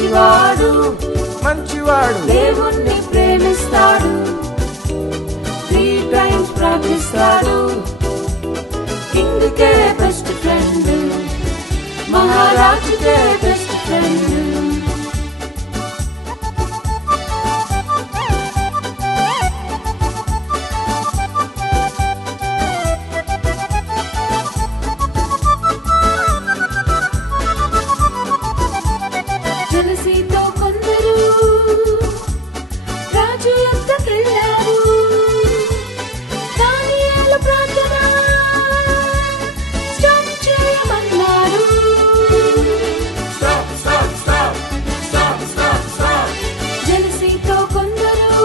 మంచివాడు మంచివాడు దేవుణ్ణి ప్రేమిస్తాడు 3 times ప్రార్థిస్తాడు కింగ్కే బెస్ట్ ఫ్రెండ్ మహారాజుకే బెస్ట్ ఫ్రెండ్ జలసీతో కొందరు రాజు యొద్దకెళ్ళారు దానియేలు ప్రార్థన స్టాప్ చేయమన్నారు జలసీతో కొందరు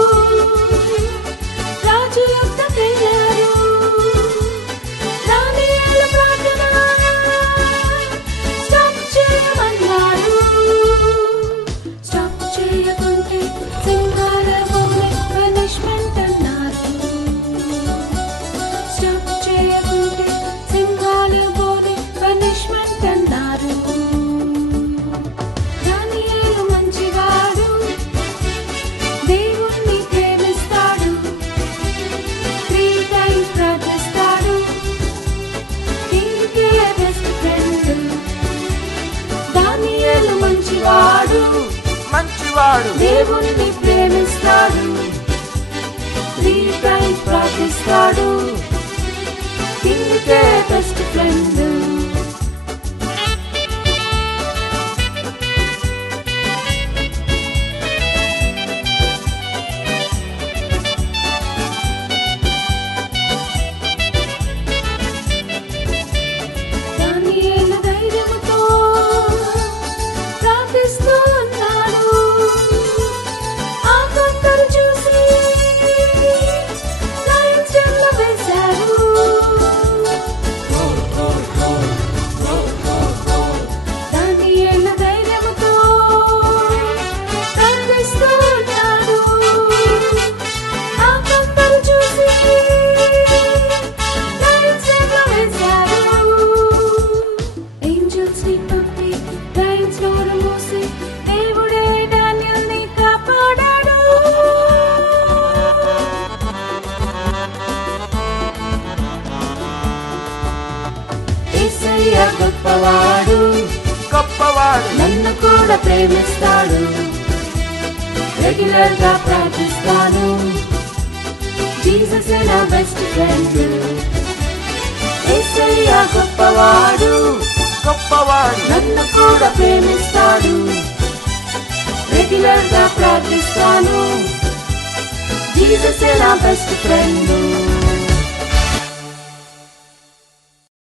రాజు యొద్దకెళ్ళారు దానియేలు ప్రార్థన స్టాప్ చేయమన్నారు స్టాప్ చేయకుంటే సింహాల బోలే పనిష్మెంట్ అన్నారు స్టాప్ చేయకుంటే సింహాల బోలే పనిష్మెంట్ అన్నారు దానియేలు మంచివాడు దేవుణ్ణి ప్రేమిస్తాడు 3 times ప్రార్థిస్తాడు కింగ్కే బెస్ట్ ఫ్రెండ్ దానియేలు మంచివాడు మంచివాడు దేవుణ్ణి ప్రేమిస్తాడు 3 times ప్రార్థిస్తాడు కింగ్కే బెస్ట్ ఫ్రెండ్ దానియేలు ధైర్యముతో ప్రార్థిస్తూ ఉన్నాడు ఆ కొందరు చూసి లయన్స్ డెన్లో వేశారు దానియేలు ధైర్యముతో ప్రార్థిస్తూ ఉన్నాడు ఆ కొందరు చూసి లయన్స్ డెన్లో వేశారు ఏంజల్స్ ని పంపి లయన్స్ నోరు మూసి దేవుడే డానియేల్ని కాపాడాడు యేసయ్య గొప్పవాడు గొప్పవాడు నన్ను కూడా ప్రేమిస్తాడు రెగ్యులర్ గా ప్రార్థిస్తాను జీసస్ నా బెస్ట్ ఫ్రెండ్ యేసయ్య గొప్పవాడు గొప్పవాడు నన్ను కూడా ప్రేమిస్తాడు రెగ్యులర్ గా ప్రార్థిస్తాను జీసస్ నా బెస్ట్ ఫ్రెండ్